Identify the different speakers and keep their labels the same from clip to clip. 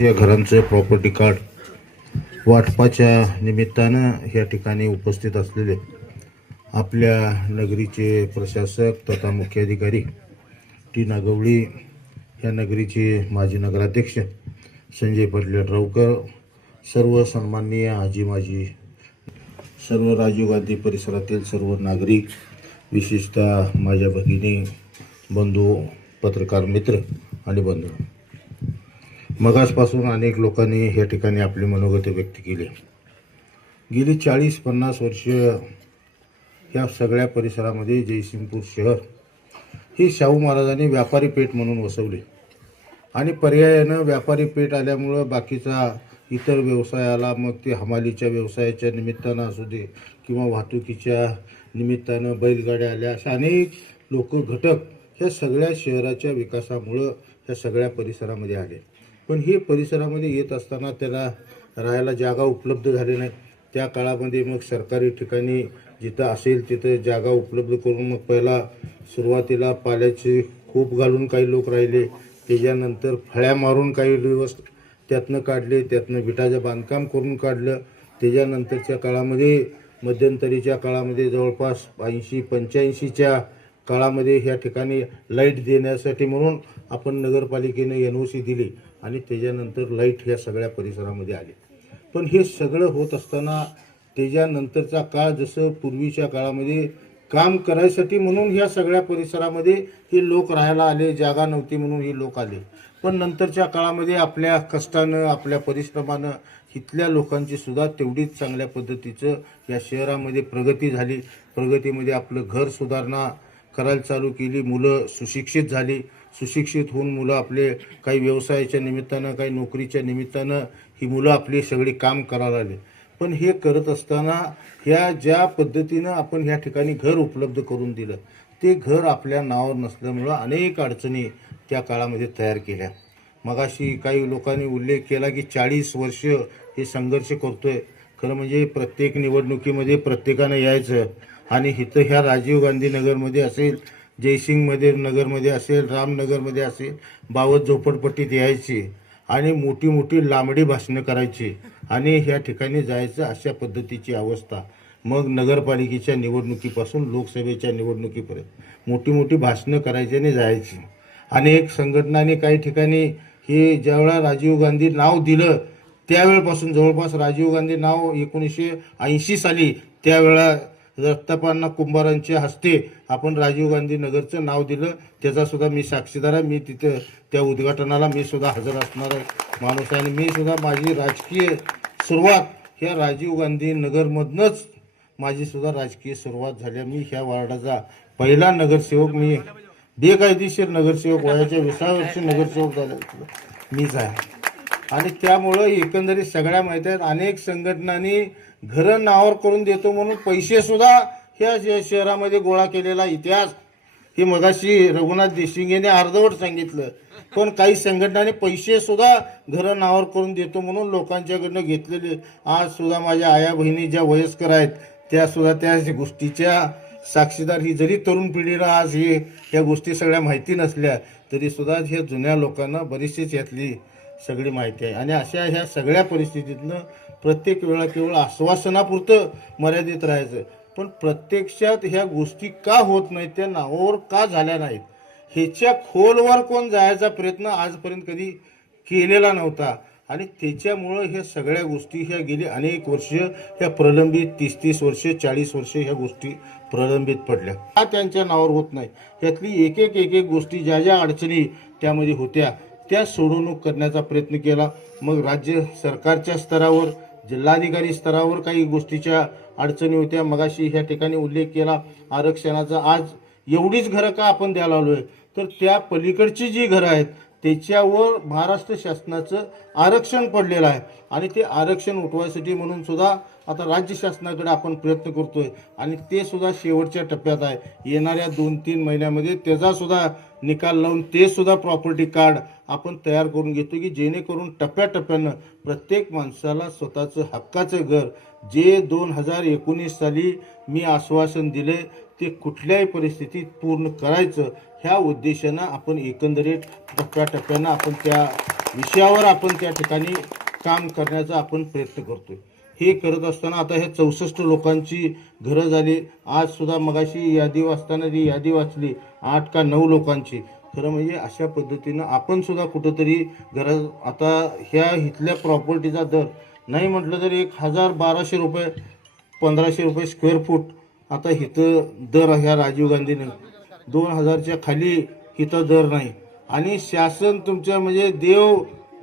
Speaker 1: या घरांचं property card वाटपाच्या निमित्तानं या ठिकाणी उपस्थित असलेले आपल्या नगरीचे प्रशासक तथा मुख्याधिकारी टी नागवळी या नगरीचे माजी नगराध्यक्ष संजय पाटील राऊकर सर्व सन्माननीय आजी माजी सर्व राजीव गांधी परिसरातील सर्व नागरिक विशेषतः माझ्या भगिनी बंधू पत्रकार मित्र आणि बंधू. मगासपासून अनेक लोकांनी या ठिकाणी आपली मनोगत व्यक्त केली. गेली चाळीस पन्नास वर्ष या सगळ्या परिसरामध्ये जयसिंगपूर शहर ही शाहू महाराजांनी व्यापारी पेठ म्हणून वसवली. आणि पर्यायानं व्यापारी पेठ आल्यामुळं बाकीचा इतर व्यवसायाला मग ते हमालीच्या व्यवसायाच्या निमित्तानं असू दे किंवा वाहतुकीच्या निमित्तानं बैलगाड्या आल्या अशा अनेक लोक घटक ह्या सगळ्या शहराच्या विकासामुळं ह्या सगळ्या परिसरामध्ये आले. पण हे परिसरामध्ये येत असताना त्याला राहायला जागा उपलब्ध झाली नाही. त्या काळामध्ये मग सरकारी ठिकाणी जिथं असेल तिथं जागा उपलब्ध करून मग पहिला सुरुवातीला पाल्याचे खूप घालून काही लोक राहिले. त्याच्यानंतर फळ्या मारून काही दिवस त्यातनं काढले त्यातनं विटाचं बांधकाम करून काढलं. त्याच्यानंतरच्या काळामध्ये मध्यंतरीच्या काळामध्ये जवळपास ऐंशी पंच्याऐंशीच्या काळामध्ये ह्या ठिकाणी लाइट देण्यासाठी म्हणून आपण नगरपालिकेनं एन ओ सी दिली. आणि त्याच्यानंतर लाइट ह्या सगळ्या परिसरामध्ये आली. पण हे सगळं होत असताना त्याच्यानंतरचा काळ जसं पूर्वीच्या काळामध्ये काम करायसाठी म्हणून ह्या सगळ्या परिसरामध्ये हे लोक राहायला आले जागा नव्हती म्हणून हे लोक आले. पण नंतरच्या काळामध्ये आपल्या कष्टानं आपल्या परिश्रमानं इथल्या लोकांची सुद्धा तेवढीच चांगल्या पद्धतीचं या शहरामध्ये प्रगती झाली. प्रगतीमध्ये आपलं घर सुधारणा करायला चालू केली मुलं सुशिक्षित झाली. सुशिक्षित होऊन मुलं आपले काही व्यवसायाच्या निमित्तानं काही नोकरीच्या निमित्तानं ही मुलं आपली सगळी काम करायला आले पण हे करत असताना ह्या ज्या पद्धतीनं आपण ह्या ठिकाणी घर उपलब्ध करून दिलं ते घर आपल्या नावावर नसल्यामुळं अनेक अडचणी त्या काळामध्ये तयार केल्या. मगाशी काही लोकांनी उल्लेख केला की चाळीस वर्ष हे संघर्ष करतोय. खरं म्हणजे प्रत्येक निवडणुकीमध्ये प्रत्येकानं यायचं. आणि इथं ह्या राजीव गांधी नगरमध्ये असेल जयसिंगमध्ये नगरमध्ये असेल रामनगरमध्ये असेल बावत झोपडपट्टीत यायची आणि मोठी मोठी लांबडी भाषणं करायची आणि ह्या ठिकाणी जायचं अशा पद्धतीची अवस्था. मग नगरपालिकेच्या निवडणुकीपासून लोकसभेच्या निवडणुकीपर्यंत मोठी मोठी भाषणं करायची आणि जायची. अनेक संघटनाने काही ठिकाणी हे ज्यावेळा राजीव गांधी नाव दिलं त्यावेळेपासून जवळपास राजीव गांधी नाव एकोणीसशे ऐंशी साली त्यावेळा रक्तपांना कुंभारांच्या हस्ते आपण राजीव गांधी नगरचं नाव दिलं. त्याचा सुद्धा मी साक्षीदार आहे. मी तिथं त्या उद्घाटनाला मी सुद्धा हजर असणार आहे. माणूस आहे आणि मी सुद्धा माझी राजकीय सुरुवात ह्या राजीव गांधी नगरमधनंच माझी सुद्धा राजकीय सुरुवात झाली. मी ह्या वार्डाचा पहिला नगरसेवक मी बेकायदेशीर नगरसेवक वयाच्या विसाव्या वर्षी नगरसेवक झाला. मीच आहे. आणि त्यामुळं एकंदरीत सगळ्या माहिती आहेत. अनेक संघटनांनी घरं नावावर करून देतो म्हणून पैसेसुद्धा ह्या शहरामध्ये गोळा केलेला इतिहास हे मगाशी रघुनाथ देशिंगेने अर्धवट सांगितलं. पण काही संघटनाने पैसे सुद्धा घरं नावावर करून देतो म्हणून लोकांच्याकडनं घेतलेले. आज सुद्धा माझ्या आया बहिणी ज्या वयस्कर आहेत त्या सुद्धा त्या गोष्टीच्या साक्षीदार. ही जरी तरुण पिढीला आज हे या गोष्टी सगळ्या माहिती नसल्या तरी सुद्धा ह्या जुन्या लोकांना बरीचशीच यातली सगळी माहिती आहे. आणि अशा ह्या सगळ्या परिस्थितीतनं प्रत्येक वेळा केवळ आश्वासनापुरतं मर्यादित राहायचं. पण प्रत्यक्षात ह्या गोष्टी का होत नाहीत त्या नावावर का झाल्या नाहीत? ह्याच्या खोलवर कोण जायचा प्रयत्न आजपर्यंत कधी केलेला नव्हता. आणि त्याच्यामुळं ह्या सगळ्या गोष्टी ह्या गेली अनेक वर्ष ह्या प्रलंबित तीस तीस वर्ष चाळीस वर्ष ह्या गोष्टी प्रलंबित पडल्या. हा त्यांच्या नावावर होत नाही? त्यातली एक एक एक एक गोष्टी ज्या ज्या अडचणी त्यामध्ये होत्या त्या सोडवणूक करण्याचा प्रयत्न केला. मग राज्य सरकारच्या स्तरावर जिल्हाधिकारी स्तरावर काही गोष्टीच्या अडचणी होत्या. मगाशी ह्या ठिकाणी उल्लेख केला आरक्षणाचा. आज एवढीच घरं का आपण द्यायला आलो आहे तर त्या पलीकडची जी घरं आहेत त्याच्यावर महाराष्ट्र शासनाचं आरक्षण पडलेलं आहे. आणि ते आरक्षण उठवायसाठी म्हणून सुद्धा आता राज्य शासनाकडे आपण प्रयत्न करतोय. आणि ते सुद्धा शेवटच्या टप्प्यात आहे. येणाऱ्या दोन तीन महिन्यामध्ये त्याचा सुद्धा निकाल लावून ते सुद्धा प्रॉपर्टी कार्ड आपण तयार करून घेतो की जेणेकरून टप्प्याटप्प्यानं प्रत्येक माणसाला स्वतःचं हक्काचं घर जे दोन हजार एकोणीस साली मी आश्वासन दिले ते कुठल्याही परिस्थितीत पूर्ण करायचं ह्या उद्देशानं आपण एकंदरीत टप्प्याटप्प्यानं आपण त्या विषयावर आपण त्या ठिकाणी काम करण्याचा आपण प्रयत्न करतोय. हे करत असताना आता हे चौसष्ट लोकांची घरं झाली आज सुद्धा मगाशी यादी वाचताना जी यादी वाचली आठ का नऊ लोकांची. खरं म्हणजे अशा पद्धतीनं आपण सुद्धा कुठंतरी गरज आता ह्या इथल्या प्रॉपर्टीचा दर नाही म्हटलं तर एक हजार बाराशे रुपये पंधराशे रुपये स्क्वेअर फूट आता इथं दर ह्या राजीव गांधीनं. दोन हजारच्या खाली इथं दर नाही. आणि शासन तुमच्या म्हणजे देव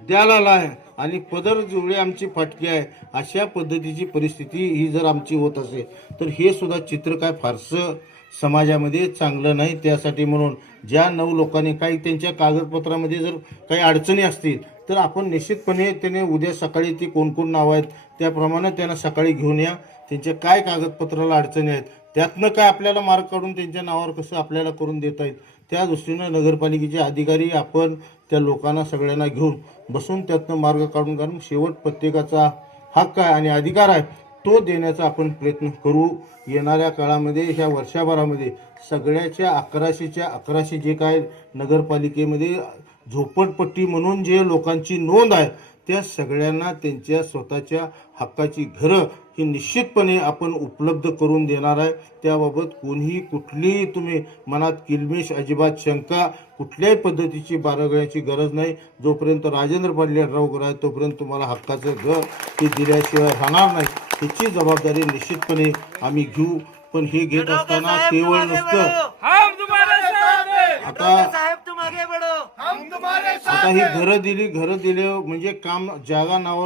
Speaker 1: द्याला आहे आणि पदर जुळे आमची फाटकी आहे अशा पद्धतीची परिस्थिती ही जर आमची होत असेल तर हे सुद्धा चित्र काय फारसं समाजामध्ये चांगलं नाही. त्यासाठी म्हणून ज्या नऊ लोकांनी काही त्यांच्या कागदपत्रामध्ये जर काही अडचणी असतील तर आपण निश्चितपणे त्याने उद्या सकाळी ती कोण कोण नावं आहेत त्याप्रमाणे त्यांना सकाळी घेऊन या. त्यांच्या काय कागदपत्राला अडचणी आहेत त्यातनं काय आपल्याला मार्ग काढून त्यांच्या नावावर कसं आपल्याला करून देता येईल? त्या दृष्टीनं नगरपालिकेचे अधिकारी आपण त्या लोकांना सगळ्यांना घेऊन बसून त्यातनं मार्ग काढून कारण शेवट प्रत्येकाचा हक्क आहे आणि अधिकार आहे तो देण्याचा आपण प्रयत्न करू. येणाऱ्या काळामध्ये ह्या वर्षभरामध्ये सगळ्याच्या अकराशेच्या अकराशे जे काय नगरपालिकेमध्ये झोपडपट्टी म्हणून जे लोकांची नोंद आहे त्या सगळ्यांना त्यांच्या स्वतःच्या हक्काची घरं ही निश्चितपणे आपण उपलब्ध करून देणार आहे. त्याबाबत कोणीही कुठलीही तुम्ही मनात किलमिश अजिबात शंका कुठल्याही पद्धतीची बारगण्याची गरज नाही. जोपर्यंत राजेंद्र पाटील यड्रावकर आहे तोपर्यंत तुम्हाला हक्काचं घर हे दिल्याशिवाय राहणार नाही. त्याची जबाबदारी निश्चितपणे आम्ही घेऊ. पण हे घेत असताना केवळ नुसतं
Speaker 2: हैं.
Speaker 1: आता
Speaker 3: साहेब तुम आगे बढ़ो
Speaker 2: हम तुम्हारे साथ
Speaker 1: आता ही. घरं दिली घरं दिले म्हणजे काम जागा नावावर